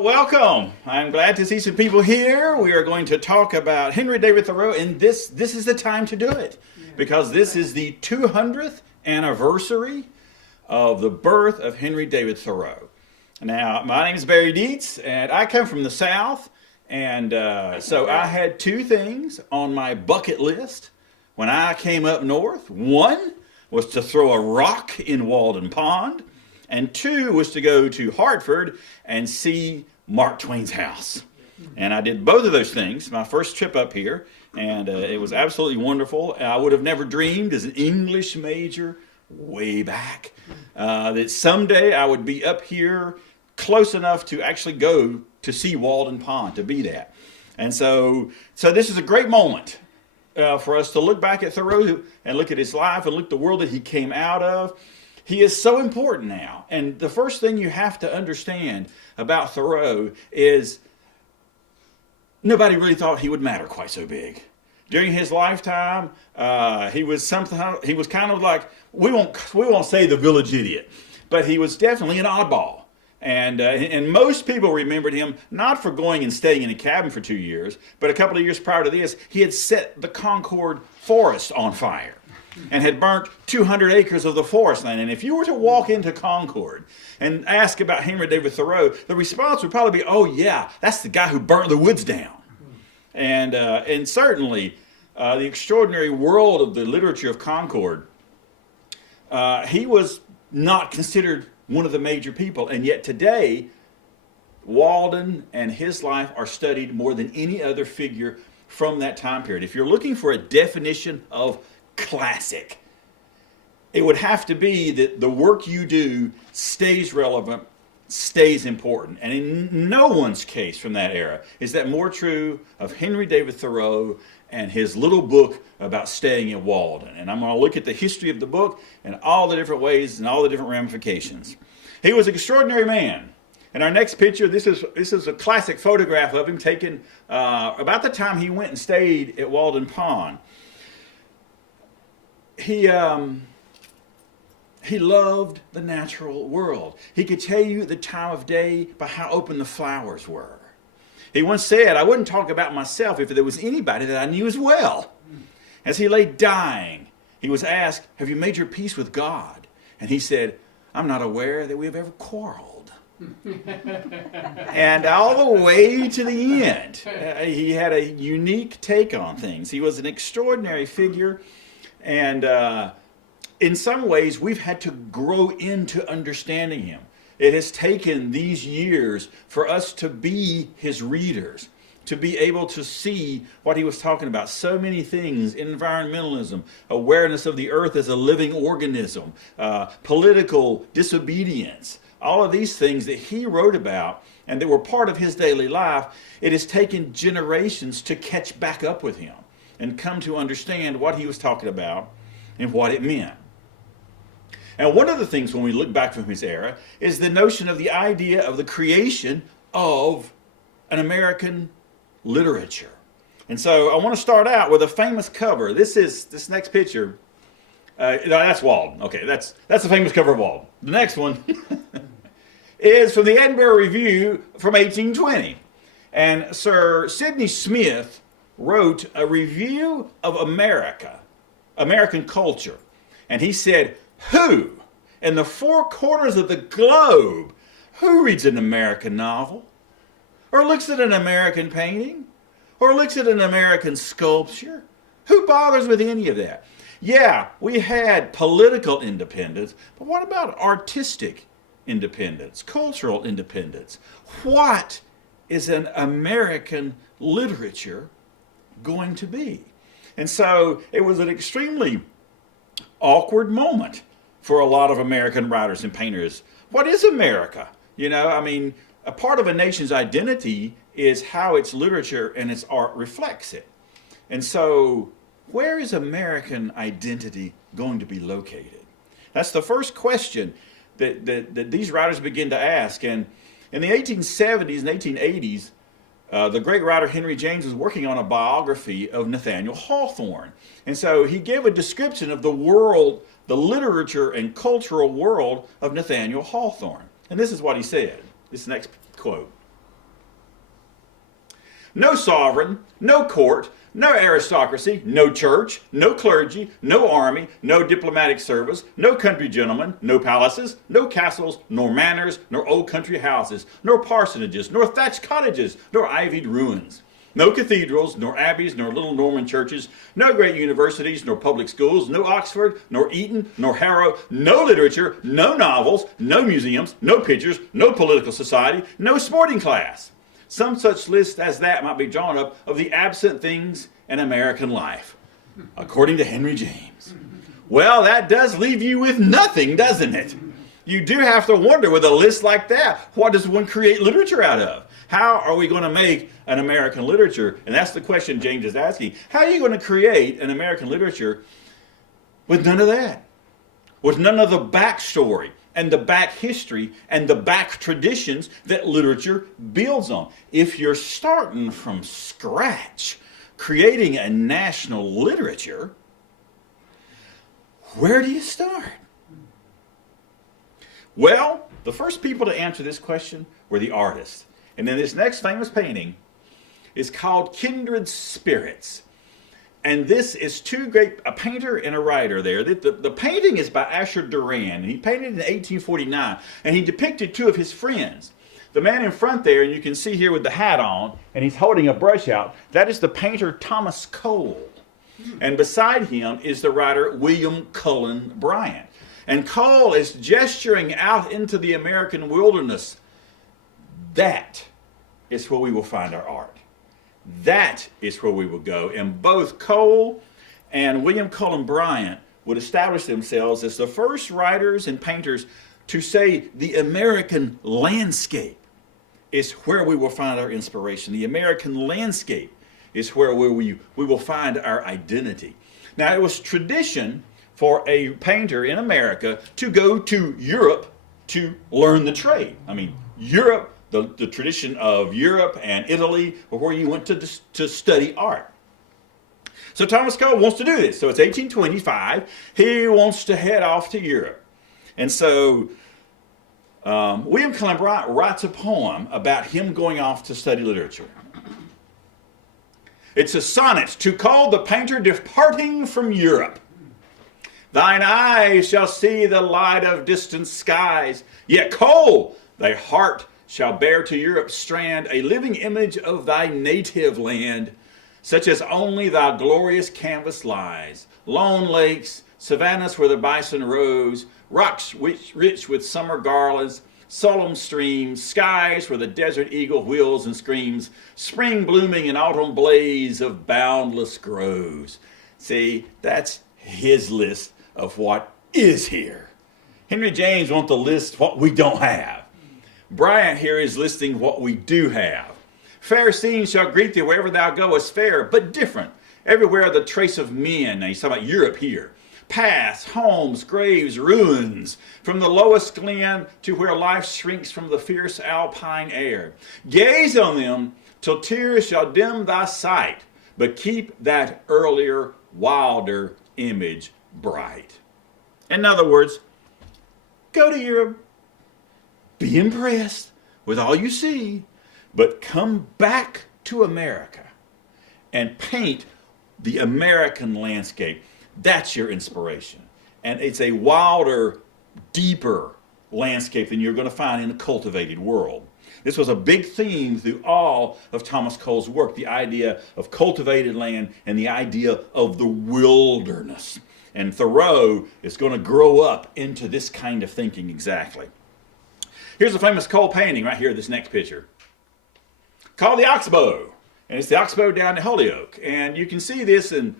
Welcome. I'm glad to see some people here. We are going to talk about Henry David Thoreau, and this is the time to do it because this is the 200th anniversary of the birth of Henry David Thoreau. Now, my name is Barry Deitz, and I come from the South, and so I had two things on my bucket list when I came up north. One was to throw a rock in Walden Pond, and two was to go to Hartford and see Mark Twain's house. And I did both of those things, my first trip up here, and it was absolutely wonderful. I would have never dreamed as an English major way back that someday I would be up here close enough to actually go to see Walden Pond, to be that. And so this is a great moment for us to look back at Thoreau and look at his life and look at the world that he came out of. He is so important now. And the first thing you have to understand about Thoreau is nobody really thought he would matter quite so big. During his lifetime, he was kind of like, we won't say the village idiot, but he was definitely an oddball. And most people remembered him not for going and staying in a cabin for 2 years, but a couple of years prior to this, he had set the Concord forest on fire and had burnt 200 acres of the forest land. And if you were to walk into Concord and ask about Henry David Thoreau, the response would probably be, oh yeah, that's the guy who burnt the woods down. And certainly the extraordinary world of the literature of Concord, he was not considered one of the major people. And yet today, Walden and his life are studied more than any other figure from that time period. If you're looking for a definition of classic, it would have to be that the work you do stays relevant, stays important. And in no one's case from that era is that more true of Henry David Thoreau and his little book about staying at Walden. And I'm going to look at the history of the book and all the different ways and all the different ramifications. He was an extraordinary man. In our next picture, this is a classic photograph of him taken about the time he went and stayed at Walden Pond. He loved the natural world. He could tell you the time of day by how open the flowers were. He once said, I wouldn't talk about myself if there was anybody that I knew as well. As he lay dying, he was asked, have you made your peace with God? And he said, I'm not aware that we have ever quarreled. And all the way to the end, he had a unique take on things. He was an extraordinary figure. And in some ways, we've had to grow into understanding him. It has taken these years for us to be his readers, to be able to see what he was talking about. So many things: environmentalism, awareness of the earth as a living organism, political disobedience, all of these things that he wrote about and that were part of his daily life. It has taken generations to catch back up with him and come to understand what he was talking about and what it meant. And one of the things when we look back from his era is the notion of the idea of the creation of an American literature. And so I want to start out with a famous cover. This next picture, that's Walden. Okay, that's the famous cover of Walden. The next one is from the Edinburgh Review from 1820. And Sir Sidney Smith wrote a review of American culture. And he said, who in the four corners of the globe, who reads an American novel? Or looks at an American painting? Or looks at an American sculpture? Who bothers with any of that? Yeah, we had political independence, but what about artistic independence, cultural independence? What is an American literature going to be? And so it was an extremely awkward moment for a lot of American writers and painters. What is America? A part of a nation's identity is how its literature and its art reflects it. And so where is American identity going to be located? That's the first question that these writers begin to ask. And in the 1870s and 1880s, the great writer Henry James was working on a biography of Nathaniel Hawthorne. And so he gave a description of the world, the literature and cultural world of Nathaniel Hawthorne. And this is what he said, this next quote. no sovereign, no court, no aristocracy, no church, no clergy, no army, no diplomatic service, no country gentlemen, no palaces, no castles, nor manors, nor old country houses, nor parsonages, nor thatched cottages, nor ivied ruins. No cathedrals, nor abbeys, nor little Norman churches, no great universities, nor public schools, no Oxford, nor Eton, nor Harrow, no literature, no novels, no museums, no pictures, no political society, no sporting class. Some such list as that might be drawn up of the absent things in American life, according to Henry James. Well, that does leave you with nothing, doesn't it? You do have to wonder, with a list like that, what does one create literature out of? How are we going to make an American literature? And that's the question James is asking. How are you going to create an American literature with none of that? With none of the backstory and the back history and the back traditions that literature builds on? If you're starting from scratch, creating a national literature, where do you start? Well, the first people to answer this question were the artists. And then this next famous painting is called Kindred Spirits. And this is a painter and a writer there. The painting is by Asher Duran, and he painted in 1849, and he depicted two of his friends. The man in front there, and you can see here with the hat on, and he's holding a brush out, that is the painter Thomas Cole. And beside him is the writer William Cullen Bryant. And Cole is gesturing out into the American wilderness. That is where we will find our art. That is where we will go. And both Cole and William Cullen Bryant would establish themselves as the first writers and painters to say the American landscape is where we will find our inspiration. The American landscape is where we will find our identity. Now, it was tradition for a painter in America to go to Europe to learn the trade. I mean, Europe, the tradition of Europe and Italy, where you went to study art. So Thomas Cole wants to do this. So it's 1825. He wants to head off to Europe. And so William Cullen Bryant writes a poem about him going off to study literature. It's a sonnet to Cole the painter departing from Europe. Thine eyes shall see the light of distant skies, yet Cole, thy heart shall bear to Europe's strand a living image of thy native land, such as only thy glorious canvas lies. Lone lakes, savannas where the bison rose, rocks rich with summer garlands, solemn streams, skies where the desert eagle wheels and screams, spring blooming and autumn blaze of boundless groves. See, that's his list of what is here. Henry James wants to list what we don't have. Bryant here is listing what we do have. Fair scenes shall greet thee wherever thou goest, fair, but different. Everywhere the trace of men. Now he's talking about Europe here. Paths, homes, graves, ruins, from the lowest glen to where life shrinks from the fierce alpine air. Gaze on them till tears shall dim thy sight, but keep that earlier, wilder image bright. In other words, go to Europe, be impressed with all you see, but come back to America and paint the American landscape. That's your inspiration. And it's a wilder, deeper landscape than you're going to find in a cultivated world. This was a big theme through all of Thomas Cole's work, the idea of cultivated land and the idea of the wilderness. And Thoreau is going to grow up into this kind of thinking exactly. Here's a famous Cole painting right here, this next picture, called the Oxbow. And it's the Oxbow down at Holyoke. And you can see this, and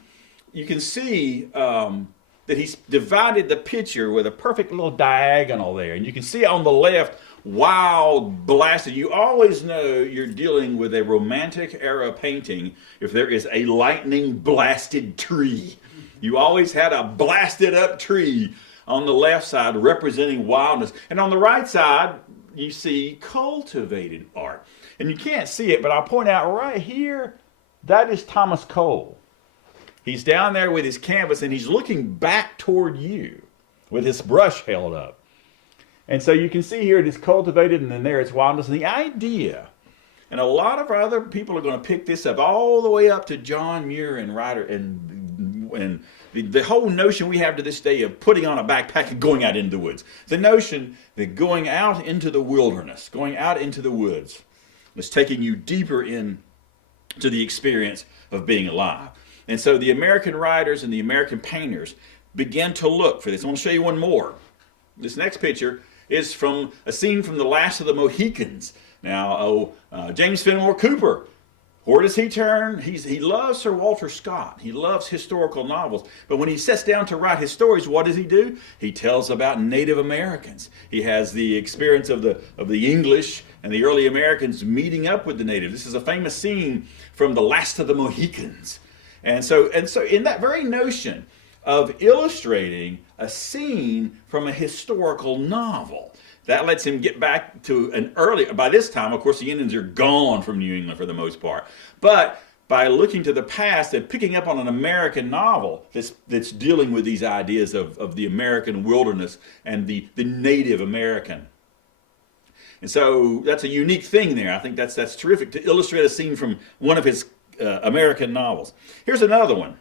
you can see that he's divided the picture with a perfect little diagonal there. And you can see on the left, wild blasted. You always know you're dealing with a Romantic era painting if there is a lightning blasted tree. You always had a blasted up tree on the left side representing wildness. And on the right side, you see cultivated art. And you can't see it, but I'll point out right here, that is Thomas Cole. He's down there with his canvas and he's looking back toward you with his brush held up. And so you can see here it is cultivated and then there it's wildness. And the idea And a lot of other people are going to pick this up all the way up to John Muir and Ryder and the whole notion we have to this day of putting on a backpack and going out into the woods. The notion that going out into the wilderness, going out into the woods, is taking you deeper in to the experience of being alive. And so the American writers and the American painters began to look for this. I want to show you one more. This next picture is from a scene from The Last of the Mohicans. Now, James Fenimore Cooper, where does he turn? He loves Sir Walter Scott. He loves historical novels. But when he sits down to write his stories, what does he do? He tells about Native Americans. He has the experience of the English and the early Americans meeting up with the natives. This is a famous scene from The Last of the Mohicans. And so in that very notion of illustrating a scene from a historical novel, that lets him get back to an early, by this time, of course, the Indians are gone from New England for the most part. But by looking to the past and picking up on an American novel that's dealing with these ideas of the American wilderness and the Native American. And so that's a unique thing there. I think that's terrific to illustrate a scene from one of his American novels. Here's another one.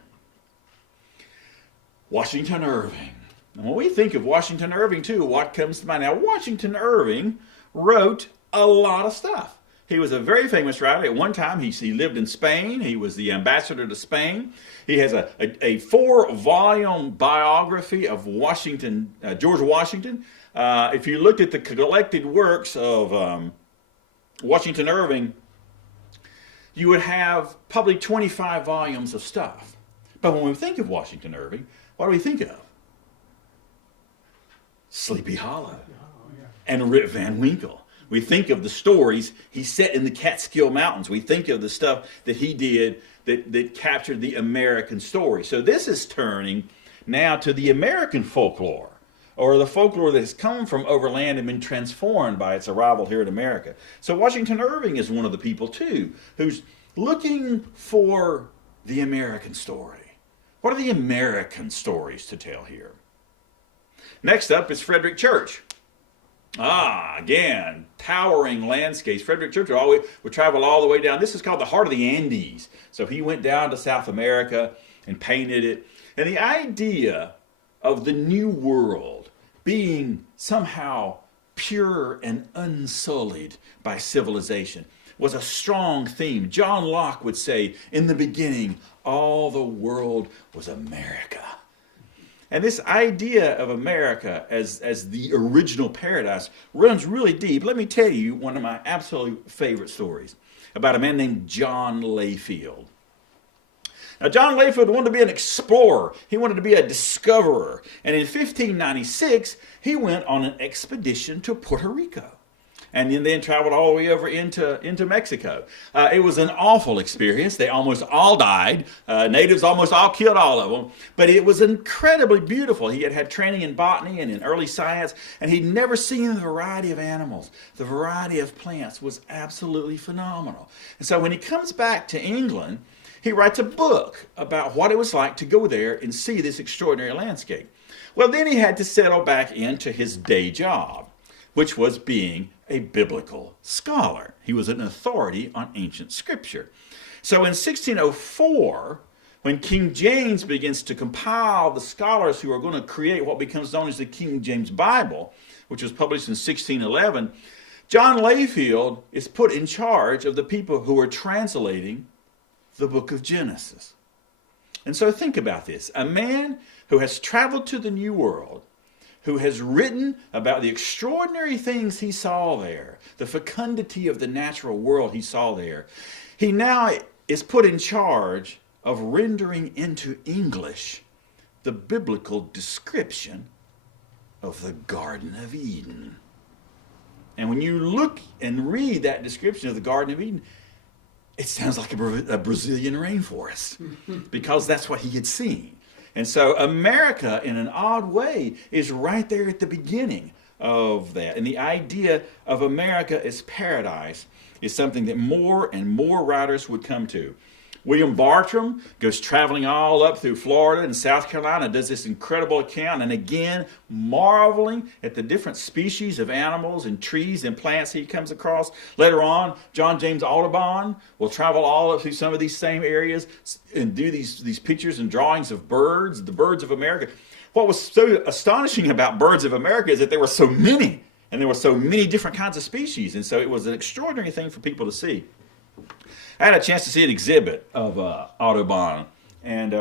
Washington Irving. And when we think of Washington Irving, too, what comes to mind? Now, Washington Irving wrote a lot of stuff. He was a very famous writer. At one time, he lived in Spain. He was the ambassador to Spain. He has a 4-volume biography of Washington, George Washington. If you looked at the collected works of Washington Irving, you would have probably 25 volumes of stuff. But when we think of Washington Irving, what do we think of? Sleepy Hollow and Rip Van Winkle. We think of the stories he set in the Catskill Mountains. We think of the stuff that he did that captured the American story. So this is turning now to the American folklore, or the folklore that has come from overland and been transformed by its arrival here in America. So Washington Irving is one of the people, too, who's looking for the American story. What are the American stories to tell here? Next up is Frederick Church. Again, towering landscapes. Frederick Church would travel all the way down. This is called the heart of the Andes. So he went down to South America and painted it. And the idea of the New World being somehow pure and unsullied by civilization was a strong theme. John Locke would say, in the beginning, all the world was America. And this idea of America as the original paradise runs really deep. Let me tell you one of my absolute favorite stories about a man named John Layfield. Now, John Layfield wanted to be an explorer. He wanted to be a discoverer. And in 1596, he went on an expedition to Puerto Rico. And then traveled all the way over into Mexico. It was an awful experience. They almost all died. Natives almost all killed all of them. But it was incredibly beautiful. He had training in botany and in early science, and he'd never seen the variety of animals. The variety of plants was absolutely phenomenal. And so when he comes back to England, he writes a book about what it was like to go there and see this extraordinary landscape. Well, then he had to settle back into his day job, which was being a biblical scholar. He was an authority on ancient scripture. So in 1604, when King James begins to compile the scholars who are going to create what becomes known as the King James Bible, which was published in 1611, John Layfield is put in charge of the people who are translating the book of Genesis. And so think about this. A man who has traveled to the New World, who has written about the extraordinary things he saw there, the fecundity of the natural world he saw there. He now is put in charge of rendering into English the biblical description of the Garden of Eden. And when you look and read that description of the Garden of Eden, it sounds like a Brazilian rainforest, because that's what he had seen. And so America, in an odd way, is right there at the beginning of that. And the idea of America as paradise is something that more and more writers would come to. William Bartram goes traveling all up through Florida and South Carolina, does this incredible account, and again, marveling at the different species of animals and trees and plants he comes across. Later on, John James Audubon will travel all up through some of these same areas and do these pictures and drawings of birds, the birds of America. What was so astonishing about birds of America is that there were so many, and there were so many different kinds of species, and so it was an extraordinary thing for people to see. I had a chance to see an exhibit of Audubon, and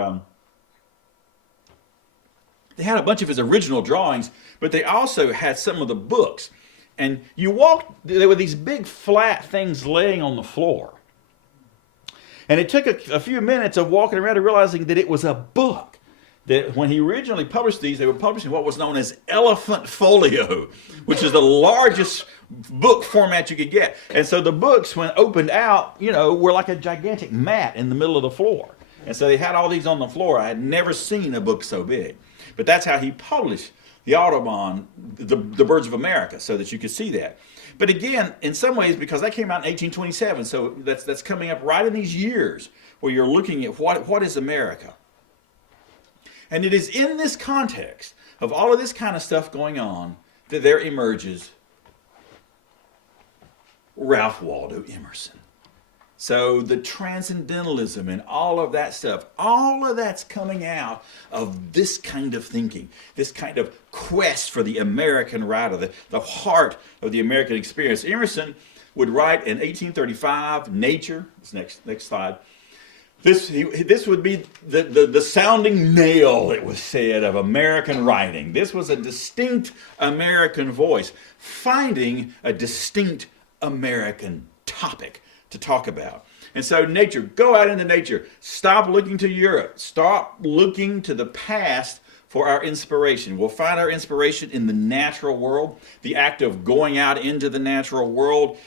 they had a bunch of his original drawings, but they also had some of the books. And you walked, there were these big flat things laying on the floor. And it took a few minutes of walking around and realizing that it was a book. That when he originally published these, they were publishing what was known as elephant folio, which is the largest book format you could get. And so the books, when opened out, were like a gigantic mat in the middle of the floor. And so they had all these on the floor. I had never seen a book so big. But that's how he published the Audubon, the Birds of America, so that you could see that. But again, in some ways, because that came out in 1827, so that's coming up right in these years where you're looking at what is America. And it is in this context of all of this kind of stuff going on that there emerges Ralph Waldo Emerson. So the transcendentalism and all of that stuff, all of that's coming out of this kind of thinking, this kind of quest for the American writer, the heart of the American experience. Emerson would write in 1835, Nature, this next slide. This would be the sounding nail, it was said, of American writing. This was a distinct American voice, finding a distinct American topic to talk about. And so nature, go out into nature. Stop looking to Europe. Stop looking to the past for our inspiration. We'll find our inspiration in the natural world. The act of going out into the natural world,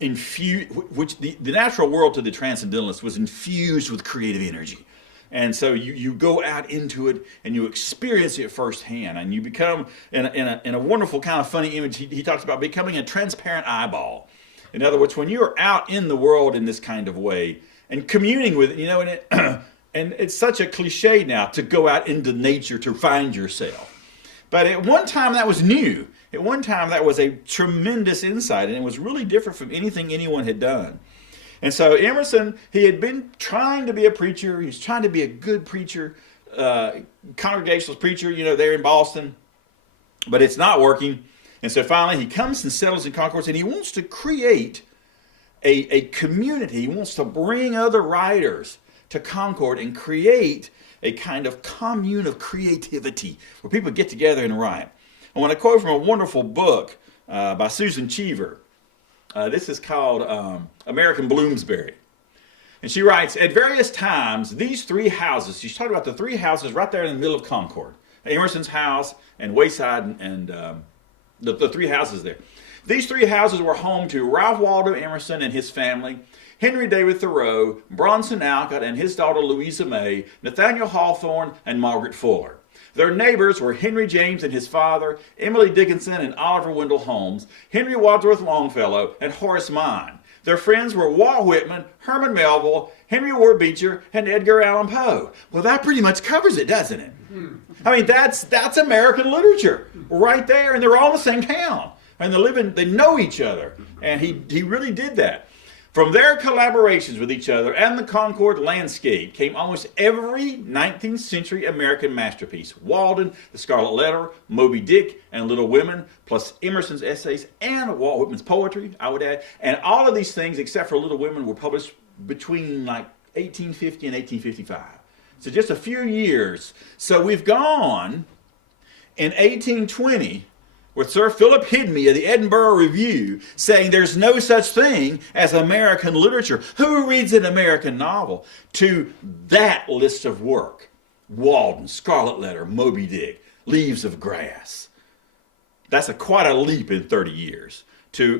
which the natural world to the transcendentalists was infused with creative energy. And so you go out into it and you experience it firsthand, and you become, in a wonderful kind of funny image, he talks about becoming a transparent eyeball. In other words, when you're out in the world in this kind of way and communing with it, and it's such a cliche now to go out into nature to find yourself. But at one time that was new. At one time that was a tremendous insight, and it was really different from anything anyone had done. And so Emerson, he had been trying to be a preacher. He was trying to be a good preacher, congregationalist preacher, there in Boston. But it's not working. And so finally he comes and settles in Concord, and he wants to create a community. He wants to bring other writers to Concord and create a kind of commune of creativity where people get together and write. I want to quote from a wonderful book by Susan Cheever. This is called American Bloomsbury. And she writes, at various times, these three houses, she's talking about the three houses right there in the middle of Concord. Emerson's house and Wayside and the three houses there. These three houses were home to Ralph Waldo Emerson and his family, Henry David Thoreau, Bronson Alcott and his daughter Louisa May, Nathaniel Hawthorne, and Margaret Fuller. Their neighbors were Henry James and his father, Emily Dickinson and Oliver Wendell Holmes, Henry Wadsworth Longfellow, and Horace Mann. Their friends were Walt Whitman, Herman Melville, Henry Ward Beecher, and Edgar Allan Poe. Well, that pretty much covers it, doesn't it? I mean, that's American literature right there, and they're all in the same town, and they know each other, and he really did that. From their collaborations with each other and the Concord landscape came almost every 19th century American masterpiece. Walden, The Scarlet Letter, Moby Dick, and Little Women, plus Emerson's essays and Walt Whitman's poetry, I would add. And all of these things, except for Little Women, were published between 1850 and 1855. So just a few years. So we've gone in 1820 with Sir Philip Hidby of the Edinburgh Review saying there's no such thing as American literature. Who reads an American novel? To that list of work. Walden, Scarlet Letter, Moby Dick, Leaves of Grass. That's quite a leap in 30 years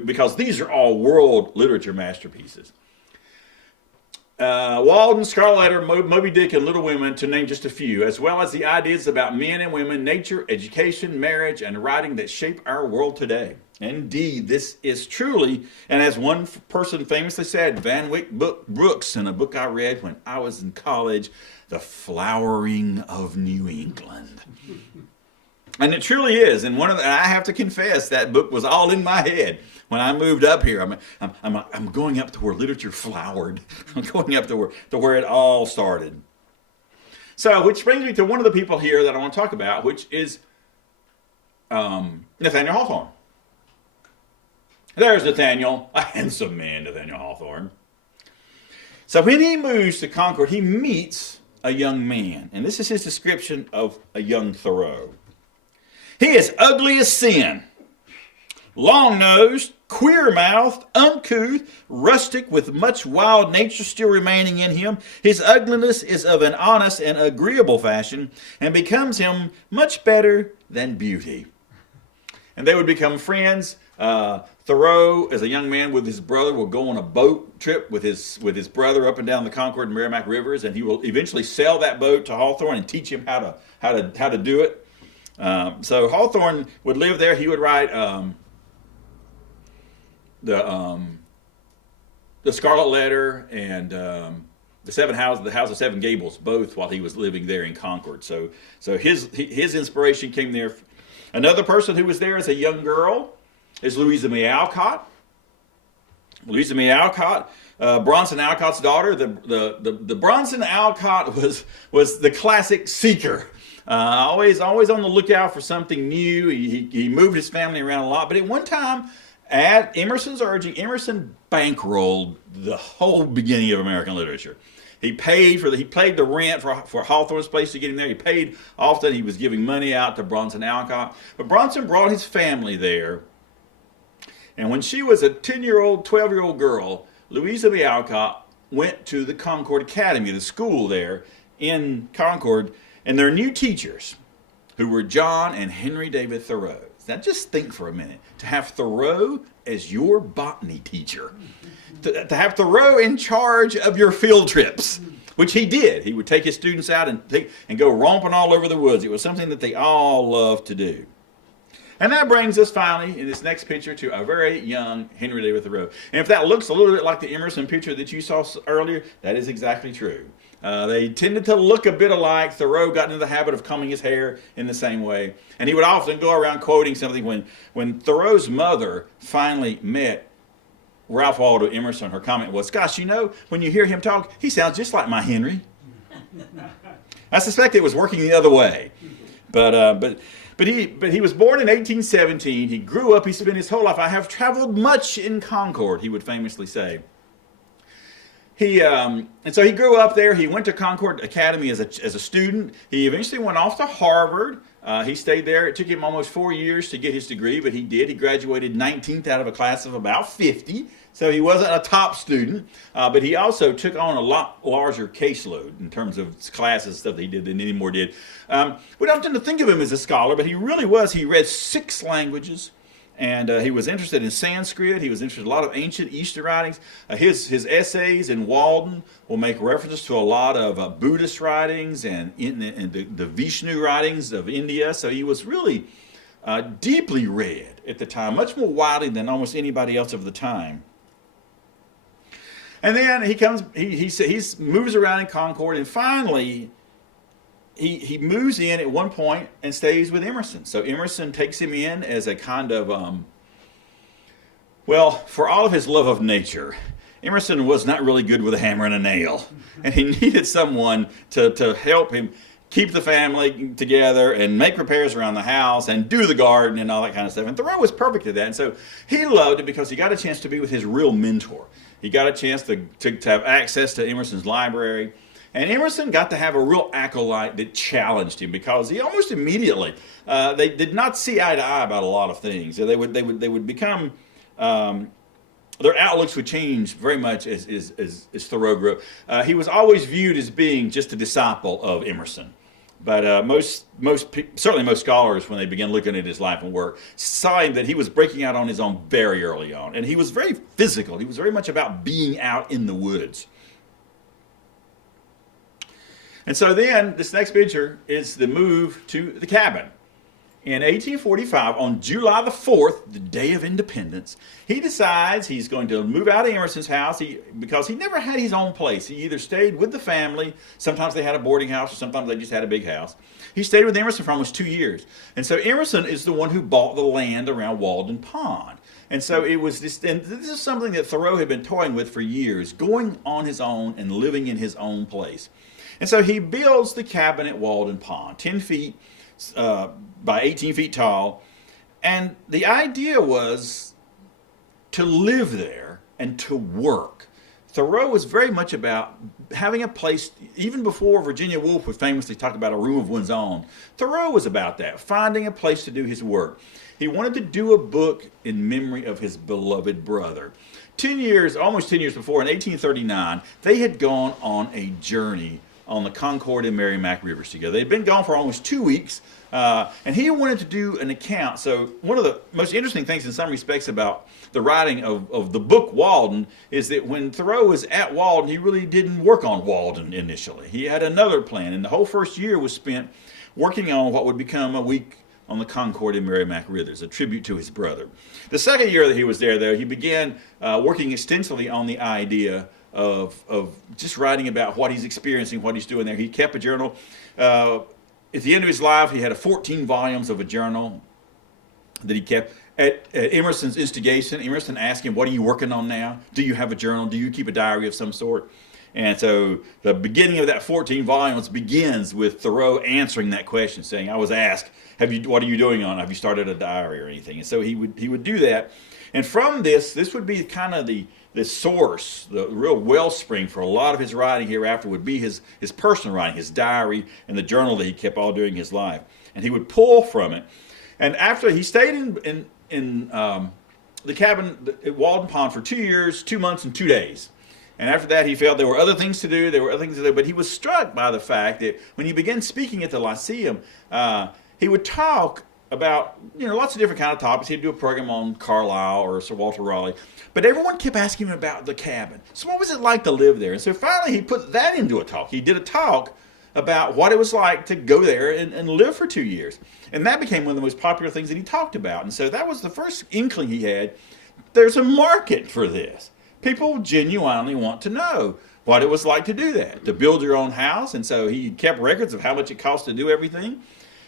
because these are all world literature masterpieces. Walden, Scarlet Letter, Moby Dick, and Little Women, to name just a few, as well as the ideas about men and women, nature, education, marriage, and writing that shape our world today. Indeed, this is truly, and as one person famously said, Van Wyck Brooks, in a book I read when I was in college, the flowering of New England. And it truly is. And I have to confess, that book was all in my head when I moved up here. I'm going up to where literature flowered. I'm going up to where it all started. So, which brings me to one of the people here that I want to talk about, which is Nathaniel Hawthorne. There's Nathaniel, a handsome man, Nathaniel Hawthorne. So when he moves to Concord, he meets a young man. And this is his description of a young Thoreau. He is ugly as sin, long-nosed, queer-mouthed, uncouth, rustic, with much wild nature still remaining in him. His ugliness is of an honest and agreeable fashion, and becomes him much better than beauty. And they would become friends. Thoreau, as a young man with his brother, will go on a boat trip with his brother up and down the Concord and Merrimack rivers, and he will eventually sell that boat to Hawthorne and teach him how to do it. So Hawthorne would live there. He would write the Scarlet Letter and the House of Seven Gables, both while he was living there in Concord. So his inspiration came there. Another person who was there as a young girl is Louisa May Alcott. Louisa May Alcott, Bronson Alcott's daughter. The Bronson Alcott was the classic seeker. Always on the lookout for something new. He moved his family around a lot. But at one time, at Emerson's urging, Emerson bankrolled the whole beginning of American literature. He paid the rent for Hawthorne's place to get him there. He paid often. He was giving money out to Bronson Alcott. But Bronson brought his family there. And when she was a 10-year-old, 12-year-old girl, Louisa May Alcott went to the Concord Academy, the school there in Concord, and their new teachers, who were John and Henry David Thoreau. Now just think for a minute, to have Thoreau as your botany teacher, to have Thoreau in charge of your field trips, which he did. He would take his students out and go romping all over the woods. It was something that they all loved to do. And that brings us finally, in this next picture, to a very young Henry David Thoreau. And if that looks a little bit like the Emerson picture that you saw earlier, that is exactly true. They tended to look a bit alike. Thoreau got into the habit of combing his hair in the same way. And he would often go around quoting something. When Thoreau's mother finally met Ralph Waldo Emerson, her comment was, "Gosh, when you hear him talk, he sounds just like my Henry." I suspect it was working the other way. But he was born in 1817. He grew up. He spent his whole life. "I have traveled much in Concord," he would famously say. And so he grew up there. He went to Concord Academy as a student. He eventually went off to Harvard. He stayed there. It took him almost 4 years to get his degree, but he did. He graduated 19th out of a class of about 50. So he wasn't a top student, but he also took on a lot larger caseload in terms of classes and stuff that he did than any more did. We don't tend to think of him as a scholar, but he really was. He read 6 languages. And he was interested in Sanskrit. He was interested in a lot of ancient Eastern writings. His essays in Walden will make references to a lot of Buddhist writings and the Vishnu writings of India. So he was really deeply read at the time, much more widely than almost anybody else of the time. And then he moves around in Concord, and finally he moves in at one point and stays with Emerson. So Emerson takes him in as a kind of, for all of his love of nature, Emerson was not really good with a hammer and a nail. And he needed someone to help him keep the family together and make repairs around the house and do the garden and all that kind of stuff. And Thoreau was perfect at that. And so he loved it because he got a chance to be with his real mentor. He got a chance to have access to Emerson's library. And Emerson got to have a real acolyte that challenged him because he almost immediately, they did not see eye to eye about a lot of things. They would become, their outlooks would change very much as Thoreau grew up. He was always viewed as being just a disciple of Emerson. But certainly most scholars, when they began looking at his life and work, saw him that he was breaking out on his own very early on. And he was very physical. He was very much about being out in the woods. And so then, this next picture is the move to the cabin in 1845, on July the 4th, the day of independence, he decides he's going to move out of Emerson's house because he never had his own place. He either stayed with the family, sometimes they had a boarding house, or sometimes they just had a big house. He stayed with Emerson for almost 2 years. And so Emerson is the one who bought the land around Walden Pond. And so it was this, and this is something that Thoreau had been toying with for years, going on his own and living in his own place. And so he builds the cabin at Walden Pond, 10 feet by 18 feet tall. And the idea was to live there and to work. Thoreau was very much about having a place, even before Virginia Woolf would famously talk about a room of one's own. Thoreau was about that, finding a place to do his work. He wanted to do a book in memory of his beloved brother. 10 years, almost 10 years before, in 1839, they had gone on a journey on the Concord and Merrimack rivers together. They'd been gone for almost 2 weeks, and he wanted to do an account. So one of the most interesting things in some respects about the writing of the book Walden is that when Thoreau was at Walden, he really didn't work on Walden initially. He had another plan, and the whole first year was spent working on what would become a week on the Concord and Merrimack rivers, a tribute to his brother. The second year that he was there, though, he began working extensively on the idea of just writing about what he's experiencing, what he's doing there. He kept a journal. At the end of his life, he had 14 volumes of a journal that he kept. At Emerson's instigation, Emerson asked him, "What are you working on now? Do you have a journal? Do you keep a diary of some sort?" And so the beginning of that 14 volumes begins with Thoreau answering that question, saying, "I was asked, what are you doing on? Have you started a diary or anything?" And so he would do that. And from this would be kind of the source, the real wellspring for a lot of his writing hereafter would be his personal writing, his diary, and the journal that he kept all during his life. And he would pull from it. And after he stayed in the cabin at Walden Pond for 2 years, 2 months, and 2 days. And after that, he felt there were other things to do. But he was struck by the fact that when he began speaking at the Lyceum, he would talk about lots of different kind of topics. He'd do a program on Carlyle or Sir Walter Raleigh. But everyone kept asking him about the cabin. So what was it like to live there? And so finally he put that into a talk. He did a talk about what it was like to go there and live for 2 years. And that became one of the most popular things that he talked about. And so that was the first inkling he had. There's a market for this. People genuinely want to know what it was like to do that, to build your own house. And so he kept records of how much it cost to do everything.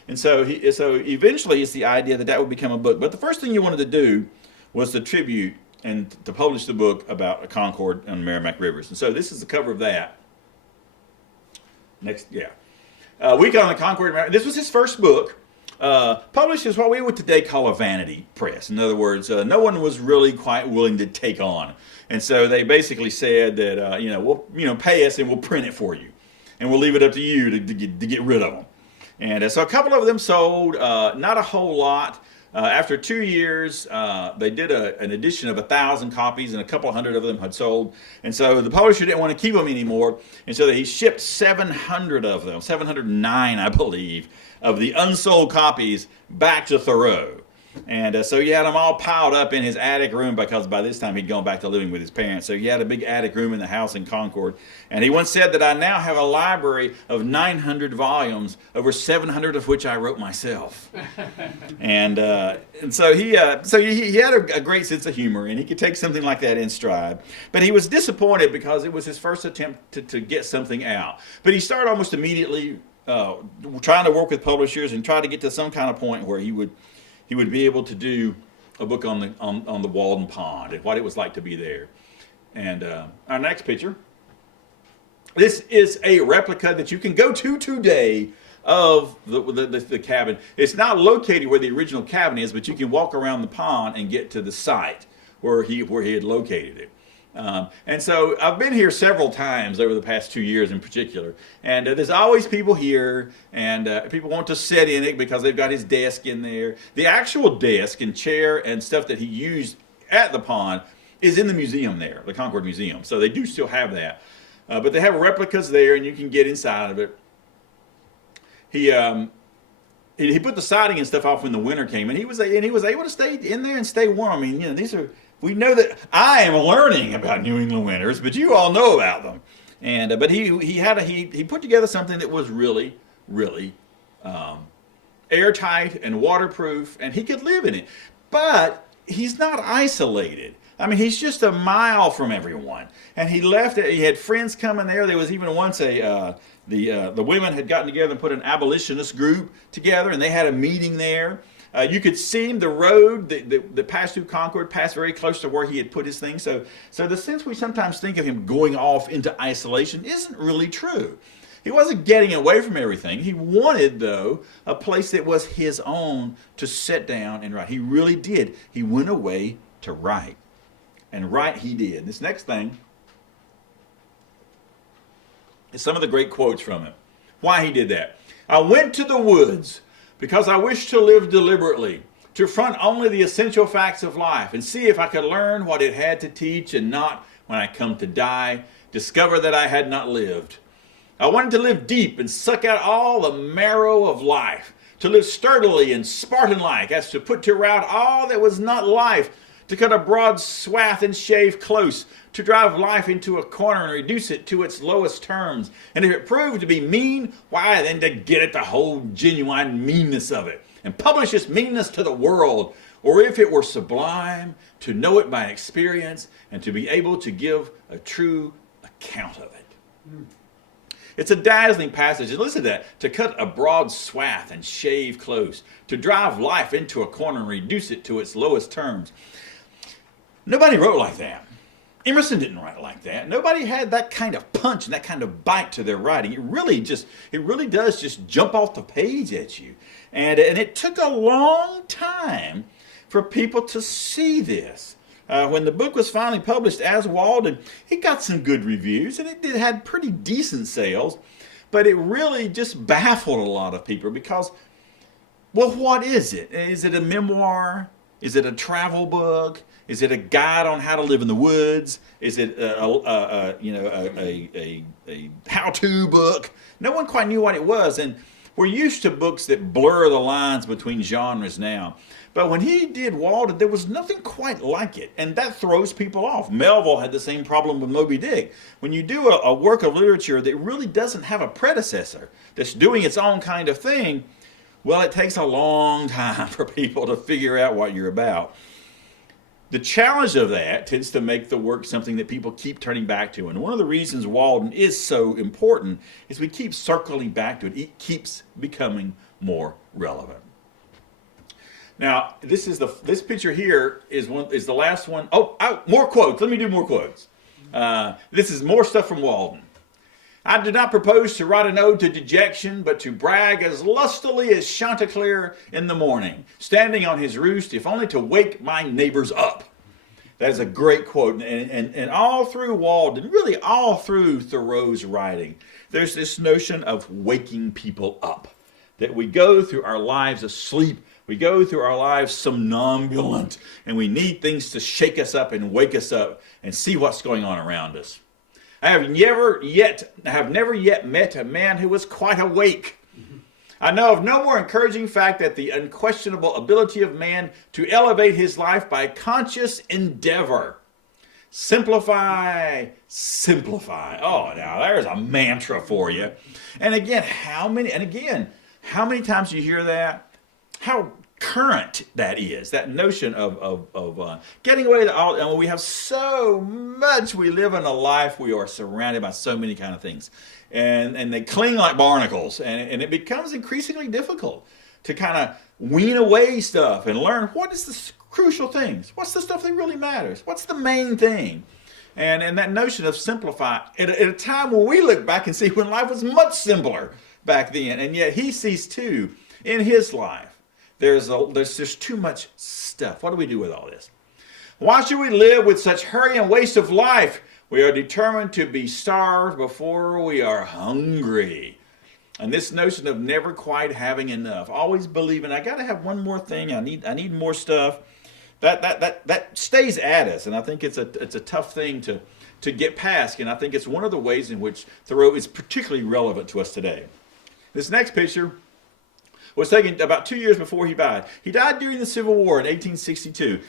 And so eventually it's the idea that would become a book. But the first thing you wanted to do was to tribute and to publish the book about Concord and Merrimack rivers. And so this is the cover of that. Next, yeah. Week on the Concord and Merrimack. This was his first book. Published as what we would today call a vanity press. In other words, no one was really quite willing to take on. And so they basically said that, we'll pay us and we'll print it for you. And we'll leave it up to you to get rid of them. And so a couple of them sold, not a whole lot. After 2 years, they did an edition of 1,000 copies, and a couple hundred of them had sold. And so the publisher didn't want to keep them anymore. And so he shipped 700 of them, 709, I believe, of the unsold copies back to Thoreau. And so he had them all piled up in his attic room, because by this time he'd gone back to living with his parents. So he had a big attic room in the house in Concord. And he once said that I now have a library of 900 volumes, over 700 of which I wrote myself. and so he had a great sense of humor, and he could take something like that in stride. But he was disappointed because it was his first attempt to get something out. But he started almost immediately trying to work with publishers and try to get to some kind of point where he would be able to do a book on the Walden Pond and what it was like to be there. And our next picture. This is a replica that you can go to today of the cabin. It's not located where the original cabin is, but you can walk around the pond and get to the site where he had located it. And so I've been here several times over the past 2 years in particular, and there's always people here, and people want to sit in it because they've got his desk in there. The actual desk and chair and stuff that he used at the pond is in the museum there, the Concord Museum, so they do still have that. But they have replicas there, and you can get inside of it. He put the siding and stuff off when the winter came, and he was able to stay in there and stay warm. I mean, these are. We know that I am learning about New England winters, but you all know about them. And but he put together something that was really, really airtight and waterproof, and he could live in it. But he's not isolated. I mean, he's just a mile from everyone. And he left it. He had friends coming there. There was even once the women had gotten together and put an abolitionist group together, and they had a meeting there. You could see him, the road that passed through Concord passed very close to where he had put his things. So the sense we sometimes think of him going off into isolation isn't really true. He wasn't getting away from everything. He wanted, though, a place that was his own to sit down and write. He really did. He went away to write. And write he did. This next thing is some of the great quotes from him. Why he did that. I went to the woods because I wished to live deliberately, to front only the essential facts of life and see if I could learn what it had to teach and not, when I come to die, discover that I had not lived. I wanted to live deep and suck out all the marrow of life, to live sturdily and Spartan-like as to put to rout all that was not life, to cut a broad swath and shave close, to drive life into a corner and reduce it to its lowest terms. And if it proved to be mean, why then to get at the whole genuine meanness of it, and publish its meanness to the world. Or if it were sublime, to know it by experience, and to be able to give a true account of it. It's a dazzling passage. And listen to that. To cut a broad swath and shave close, to drive life into a corner and reduce it to its lowest terms. Nobody wrote like that. Emerson didn't write like that. Nobody had that kind of punch and that kind of bite to their writing. It really does just jump off the page at you. And it took a long time for people to see this. When the book was finally published as Walden, it got some good reviews and it had pretty decent sales, but it really just baffled a lot of people because, well, what is it? Is it a memoir? Is it a travel book? Is it a guide on how to live in the woods? Is it a how-to book? No one quite knew what it was, and we're used to books that blur the lines between genres now. But when he did Walden, there was nothing quite like it, and that throws people off. Melville had the same problem with Moby Dick. When you do a work of literature that really doesn't have a predecessor, that's doing its own kind of thing, well, it takes a long time for people to figure out what you're about. The challenge of that tends to make the work something that people keep turning back to. And one of the reasons Walden is so important is we keep circling back to it. It keeps becoming more relevant. Now, this picture here is the last one. Oh, more quotes. Let me do more quotes. This is more stuff from Walden. I do not propose to write an ode to dejection, but to brag as lustily as Chanticleer in the morning, standing on his roost, if only to wake my neighbors up. That is a great quote. And all through Walden, really all through Thoreau's writing, there's this notion of waking people up. That we go through our lives asleep, we go through our lives somnambulant, and we need things to shake us up and wake us up and see what's going on around us. I have never yet met a man who was quite awake. I know of no more encouraging fact than the unquestionable ability of man to elevate his life by conscious endeavor. Simplify, simplify. Oh, now there's a mantra for you. And again, how many times do you hear that? How current that is, that notion of getting away to all. And we have so much. We live in a life, we are surrounded by so many kind of things, and they cling like barnacles, and it becomes increasingly difficult to kind of wean away stuff and learn what is the crucial things, what's the stuff that really matters, what's the main thing. And that notion of simplify at a time when we look back and see when life was much simpler back then, and yet he sees too in his life there's just too much stuff. What do we do with all this? Why should we live with such hurry and waste of life? We are determined to be starved before we are hungry. And this notion of never quite having enough, always believing I got to have one more thing. I need more stuff. That stays at us, and I think it's a tough thing to get past. And I think it's one of the ways in which Thoreau is particularly relevant to us today. This next picture was taken about 2 years before he died. He died during the Civil War in 1862.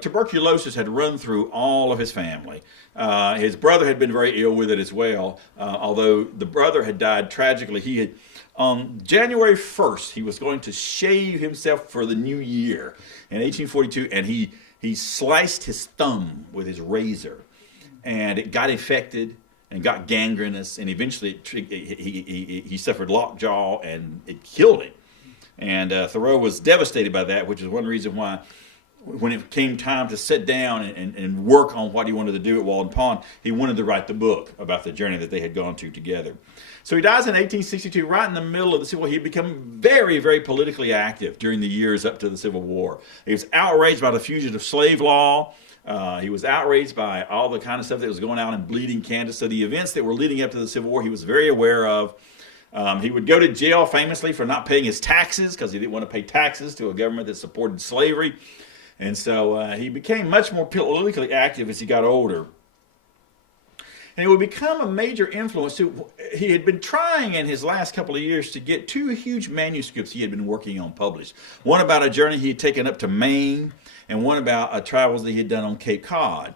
Tuberculosis had run through all of his family. His brother had been very ill with it as well, although the brother had died tragically. He had, on January 1st, he was going to shave himself for the new year in 1842, and he sliced his thumb with his razor, and it got infected and got gangrenous, and eventually he suffered lockjaw, and it killed him. And Thoreau was devastated by that, which is one reason why when it came time to sit down and work on what he wanted to do at Walden Pond, he wanted to write the book about the journey that they had gone to together. So he dies in 1862, right in the middle of the Civil War. He had become very, very politically active during the years up to the Civil War. He was outraged by the fugitive slave law. He was outraged by all the kind of stuff that was going on in bleeding Kansas. So the events that were leading up to the Civil War, he was very aware of. He would go to jail famously for not paying his taxes because he didn't want to pay taxes to a government that supported slavery. And so he became much more politically active as he got older. And it would become a major influence. He had been trying in his last couple of years to get 2 huge manuscripts he had been working on published. One about a journey he had taken up to Maine, and one about travels that he had done on Cape Cod.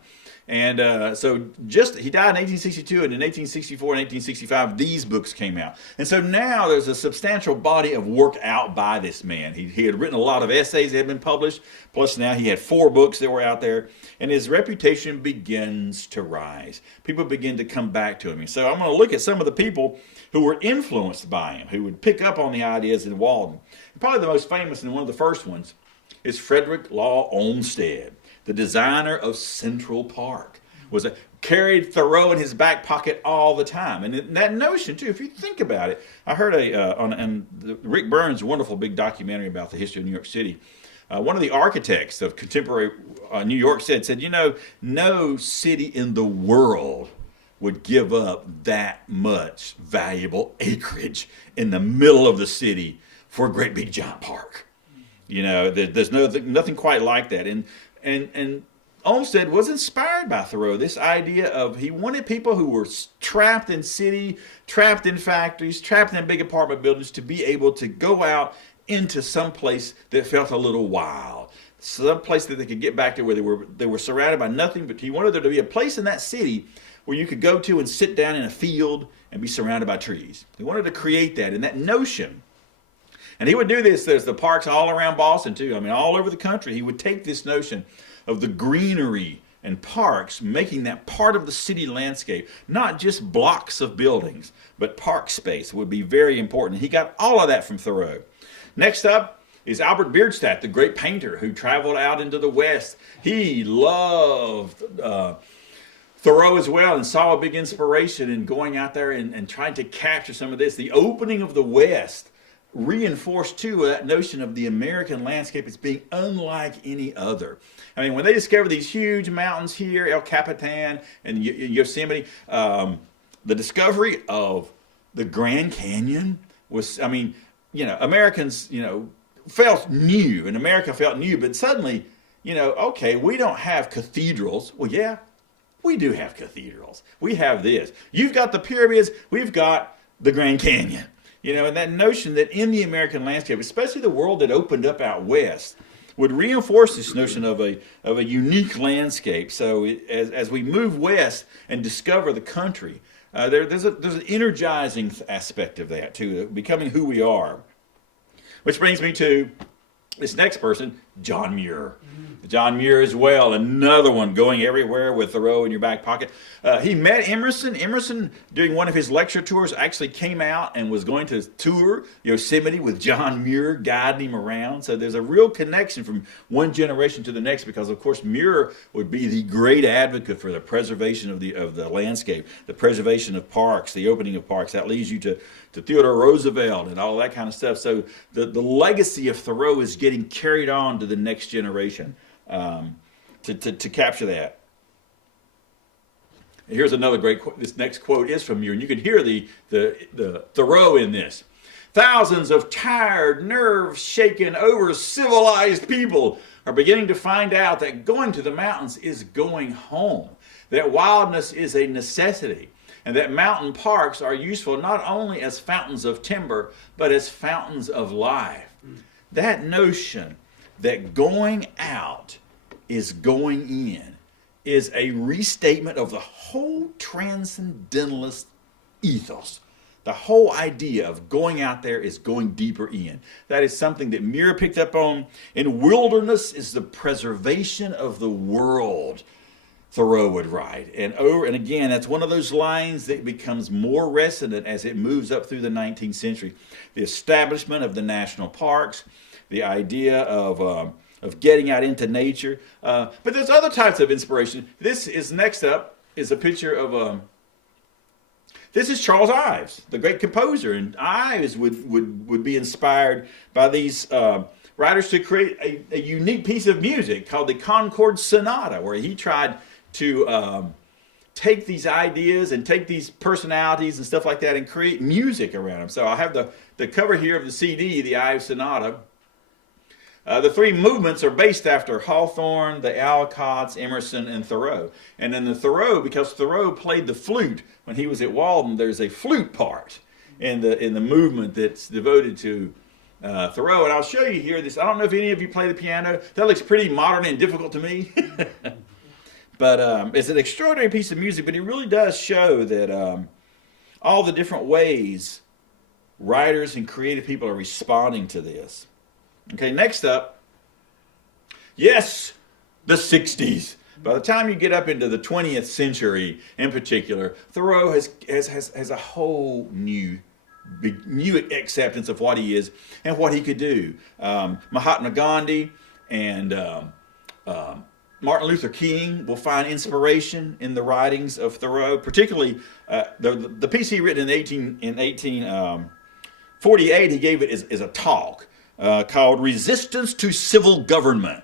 And he died in 1862, and in 1864 and 1865, these books came out. And so now there's a substantial body of work out by this man. He had written a lot of essays that had been published, plus now he had 4 books that were out there, and his reputation begins to rise. People begin to come back to him. And so I'm going to look at some of the people who were influenced by him, who would pick up on the ideas in Walden. And probably the most famous and one of the first ones is Frederick Law Olmstead, the designer of Central Park, carried Thoreau in his back pocket all the time. And that notion, too, if you think about it, I heard on Rick Burns' wonderful big documentary about the history of New York City. One of the architects of contemporary New York said, no city in the world would give up that much valuable acreage in the middle of the city for a great big giant park. There's nothing quite like that. And Olmsted was inspired by Thoreau, this idea of he wanted people who were trapped in city, trapped in factories, trapped in big apartment buildings to be able to go out into some place that felt a little wild, some place that they could get back to where they were surrounded by nothing, but he wanted there to be a place in that city where you could go to and sit down in a field and be surrounded by trees. He wanted to create that, and that notion. And he would do this. There's the parks all around Boston, too. I mean, all over the country. He would take this notion of the greenery and parks, making that part of the city landscape, not just blocks of buildings, but park space would be very important. He got all of that from Thoreau. Next up is Albert Bierstadt, the great painter who traveled out into the West. He loved Thoreau as well and saw a big inspiration in going out there and trying to capture some of this. The opening of the West reinforced too that notion of the American landscape as being unlike any other. I mean, when they discovered these huge mountains here, El Capitan and Yosemite, the discovery of the Grand Canyon was, Americans, felt new, and America felt new, but suddenly, okay, we don't have cathedrals. Well, yeah, we do have cathedrals. We have this. You've got the pyramids, we've got the Grand Canyon. And that notion that in the American landscape, especially the world that opened up out west, would reinforce this notion of a unique landscape. So as we move west and discover the country, there's an energizing aspect of that too, becoming who we are. Which brings me to this next person, John Muir. John Muir as well, another one going everywhere with Thoreau in your back pocket. He met Emerson. Emerson, during one of his lecture tours, actually came out and was going to tour Yosemite with John Muir guiding him around. So there's a real connection from one generation to the next because, of course, Muir would be the great advocate for the preservation of the landscape, the preservation of parks, the opening of parks. That leads you to Theodore Roosevelt and all that kind of stuff. So the legacy of Thoreau is getting carried on to the next generation. To capture that. Here's another great quote. This next quote is from Muir, and you can hear the Thoreau in this. Thousands of tired, nerve-shaken, over-civilized people are beginning to find out that going to the mountains is going home, that wildness is a necessity, and that mountain parks are useful not only as fountains of timber, but as fountains of life. That notion that going out is going in is a restatement of the whole transcendentalist ethos. The whole idea of going out there is going deeper in. That is something that Muir picked up on. In wilderness is the preservation of the world, Thoreau would write. And over and again, that's one of those lines that becomes more resonant as it moves up through the 19th century. The establishment of the national parks, the idea of getting out into nature. But there's other types of inspiration. This is next up is a picture of this is Charles Ives, the great composer. And Ives would be inspired by these writers to create a unique piece of music called the Concord Sonata, where he tried to take these ideas and take these personalities and stuff like that and create music around them. So I have the cover here of the CD, the Ives Sonata. The three movements are based after Hawthorne, the Alcotts, Emerson, and Thoreau. And in the Thoreau, because Thoreau played the flute when he was at Walden, there's a flute part in the movement that's devoted to Thoreau. And I'll show you here this. I don't know if any of you play the piano. That looks pretty modern and difficult to me. But it's an extraordinary piece of music, but it really does show that all the different ways writers and creative people are responding to this. Okay, next up, yes, the 60s. By the time you get up into the 20th century in particular, Thoreau has a whole new acceptance of what he is and what he could do. Mahatma Gandhi and Martin Luther King will find inspiration in the writings of Thoreau, particularly the piece he written in 1848, he gave it as a talk. Called Resistance to Civil Government.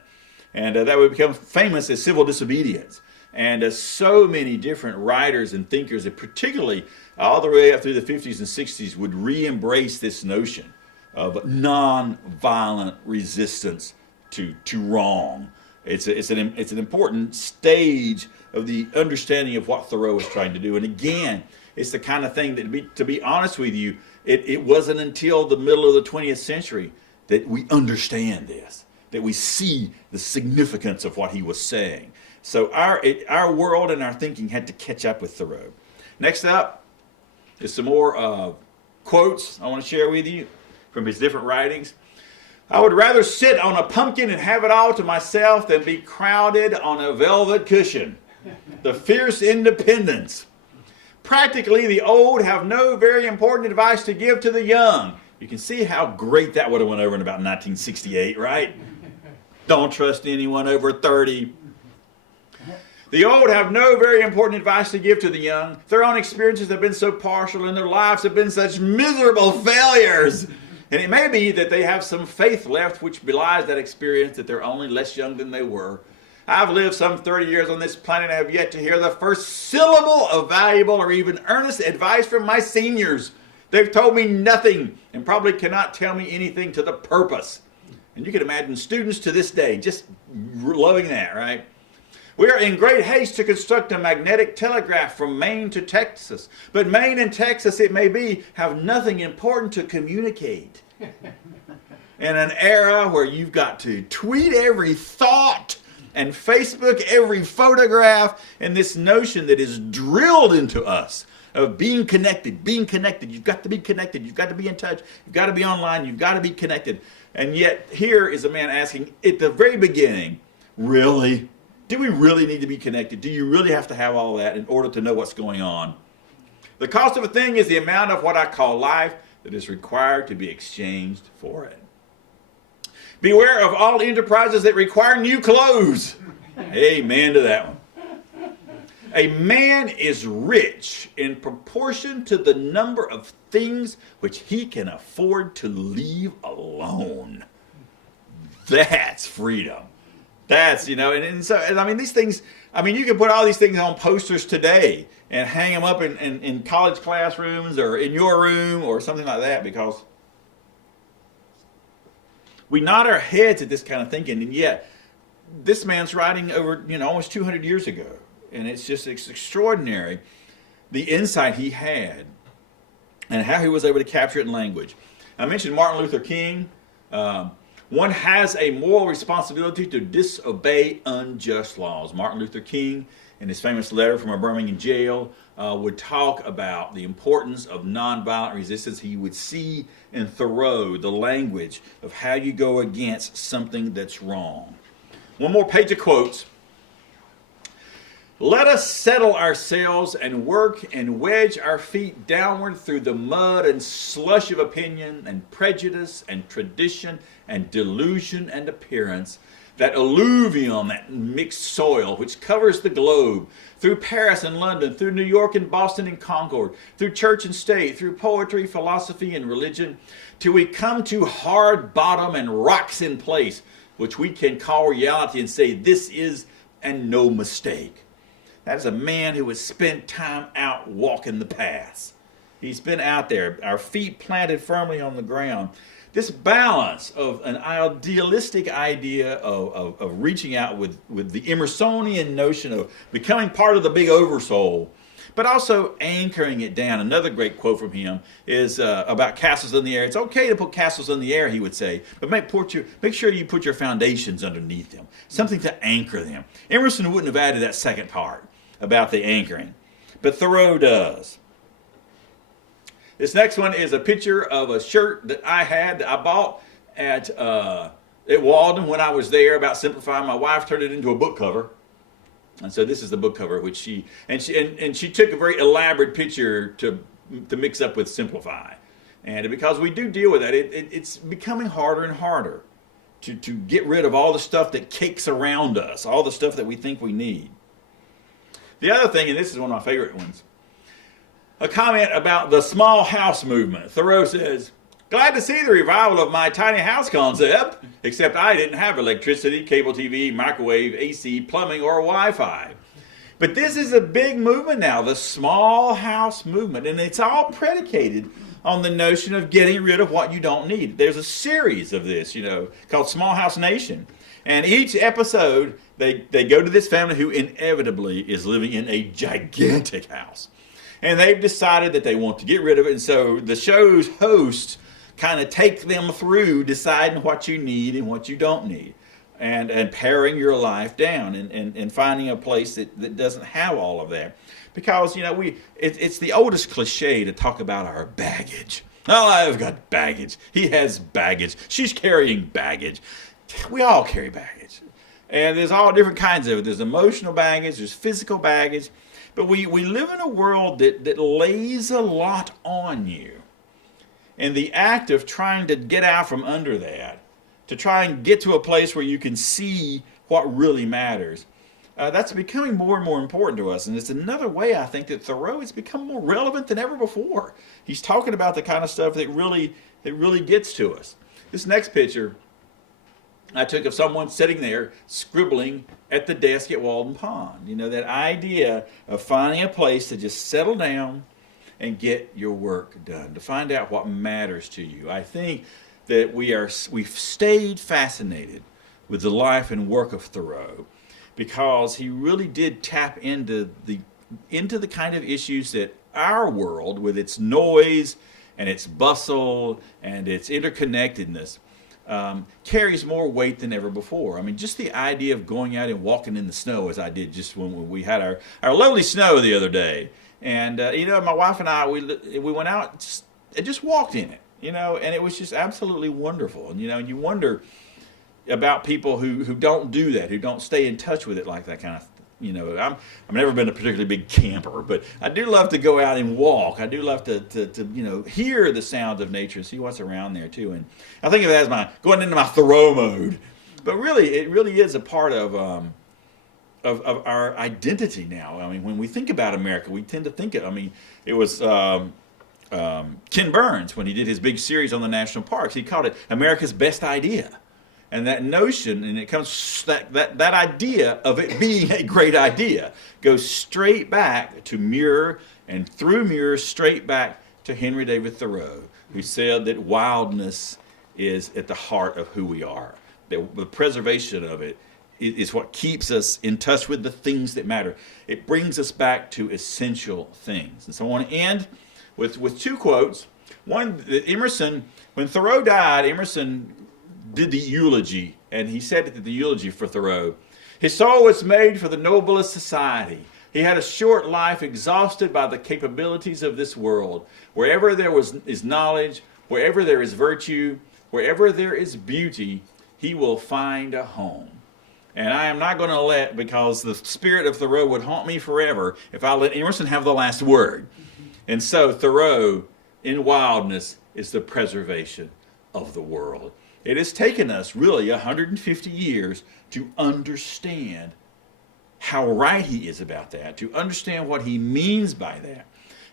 And that would become famous as civil disobedience. And so many different writers and thinkers, and particularly all the way up through the 50s and 60s, would re-embrace this notion of non-violent resistance to wrong. It's an important stage of the understanding of what Thoreau was trying to do. And again, it's the kind of thing that, to be honest with you, it wasn't until the middle of the 20th century that we understand this, that we see the significance of what he was saying. So our world and our thinking had to catch up with Thoreau. Next up is some more quotes I want to share with you from his different writings. I would rather sit on a pumpkin and have it all to myself than be crowded on a velvet cushion. The fierce independence. Practically, the old have no very important advice to give to the young. You can see how great that would have went over in about 1968, right? Don't trust anyone over 30. The old have no very important advice to give to the young. Their own experiences have been so partial and their lives have been such miserable failures. And it may be that they have some faith left which belies that experience, that they're only less young than they were. I've lived some 30 years on this planet and have yet to hear the first syllable of valuable or even earnest advice from my seniors. They've told me nothing and probably cannot tell me anything to the purpose. And you can imagine students to this day just loving that, right? We are in great haste to construct a magnetic telegraph from Maine to Texas. But Maine and Texas, it may be, have nothing important to communicate. In an era where you've got to tweet every thought and Facebook every photograph, and this notion that is drilled into us of being connected. You've got to be connected. You've got to be in touch. You've got to be online. You've got to be connected. And yet here is a man asking at the very beginning, really? Do we really need to be connected? Do you really have to have all that in order to know what's going on? The cost of a thing is the amount of what I call life that is required to be exchanged for it. Beware of all enterprises that require new clothes. Amen to that one. A man is rich in proportion to the number of things which he can afford to leave alone. That's freedom. That's, these things, you can put all these things on posters today and hang them up in college classrooms or in your room or something like that, because we nod our heads at this kind of thinking, and yet this man's writing over, almost 200 years ago. And it's extraordinary the insight he had and how he was able to capture it in language. I mentioned Martin Luther King. One has a moral responsibility to disobey unjust laws. Martin Luther King, in his famous letter from a Birmingham jail, would talk about the importance of nonviolent resistance. He would see in Thoreau the language of how you go against something that's wrong. One more page of quotes. Let us settle ourselves and work and wedge our feet downward through the mud and slush of opinion and prejudice and tradition and delusion and appearance, that alluvium, that mixed soil which covers the globe, through Paris and London, through New York and Boston and Concord, through church and state, through poetry, philosophy, and religion, till we come to hard bottom and rocks in place, which we can call reality and say, this is and no mistake. That is a man who has spent time out walking the paths. He's been out there, our feet planted firmly on the ground. This balance of an idealistic idea of reaching out with the Emersonian notion of becoming part of the big oversoul, but also anchoring it down. Another great quote from him is about castles in the air. It's okay to put castles in the air, he would say, but make sure you put your foundations underneath them, something to anchor them. Emerson wouldn't have added that second part about the anchoring, but Thoreau does. This next one is a picture of a shirt that I bought at Walden when I was there about simplifying. My wife turned it into a book cover, and so this is the book cover, which she took a very elaborate picture to mix up with simplify, and because we do deal with that, it's becoming harder and harder to get rid of all the stuff that cakes around us, all the stuff that we think we need. The other thing, and this is one of my favorite ones, a comment about the small house movement. Thoreau says, glad to see the revival of my tiny house concept, except I didn't have electricity, cable TV, microwave, AC, plumbing, or Wi-Fi. But this is a big movement now, the small house movement, and it's all predicated on the notion of getting rid of what you don't need. There's a series of this, called Small House Nation. And each episode, they go to this family who inevitably is living in a gigantic house. And they've decided that they want to get rid of it. And so the show's hosts kind of take them through deciding what you need and what you don't need. And paring your life down and finding a place that doesn't have all of that. Because, it's the oldest cliche to talk about our baggage. Oh, I've got baggage. He has baggage. She's carrying baggage. We all carry baggage. And there's all different kinds of it. There's emotional baggage, there's physical baggage. But we live in a world that lays a lot on you. And the act of trying to get out from under that, to try and get to a place where you can see what really matters, that's becoming more and more important to us. And it's another way, I think, that Thoreau has become more relevant than ever before. He's talking about the kind of stuff that really gets to us. This next picture I took of someone sitting there scribbling at the desk at Walden Pond. That idea of finding a place to just settle down and get your work done, to find out what matters to you. I think that we've stayed fascinated with the life and work of Thoreau because he really did tap into the kind of issues that our world, with its noise and its bustle and its interconnectedness, carries more weight than ever before. I mean, just the idea of going out and walking in the snow, as I did just when we had our lovely snow the other day. And, my wife and I, we went out and just walked in it, and it was just absolutely wonderful. And, and you wonder about people who don't do that, who don't stay in touch with it like that kind of I've never been a particularly big camper, but I do love to go out and walk. I do love to hear the sounds of nature and see what's around there too. And I think of it as my going into my Thoreau mode. But really, it really is a part of our identity now. I mean, when we think about America, we tend to think it was Ken Burns when he did his big series on the national parks. He called it America's Best Idea. And that notion, and it comes that idea of it being a great idea goes straight back to Muir, and through Muir straight back to Henry David Thoreau, who said that wildness is at the heart of who we are. That the preservation of it is what keeps us in touch with the things that matter. It brings us back to essential things. And so I want to end with two quotes. One, Emerson, when Thoreau died, Emerson did the eulogy, and he said the eulogy for Thoreau. His soul was made for the noblest society. He had a short life, exhausted by the capabilities of this world. Wherever there is knowledge, wherever there is virtue, wherever there is beauty, he will find a home. And I am not going to let, because the spirit of Thoreau would haunt me forever, if I let Emerson have the last word. And so Thoreau, in wildness, is the preservation of the world. It has taken us really 150 years to understand how right he is about that, to understand what he means by that.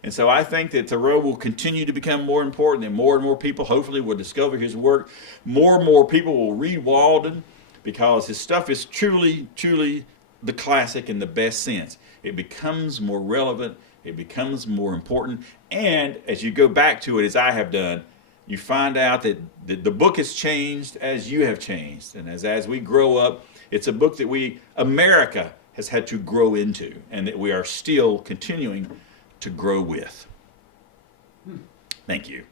And so I think that Thoreau will continue to become more important, and more people hopefully will discover his work. More and more people will read Walden, because his stuff is truly, truly the classic in the best sense. It becomes more relevant, it becomes more important, and as you go back to it, as I have done, you find out that the book has changed as you have changed. And as we grow up, it's a book that America has had to grow into, and that we are still continuing to grow with. Thank you.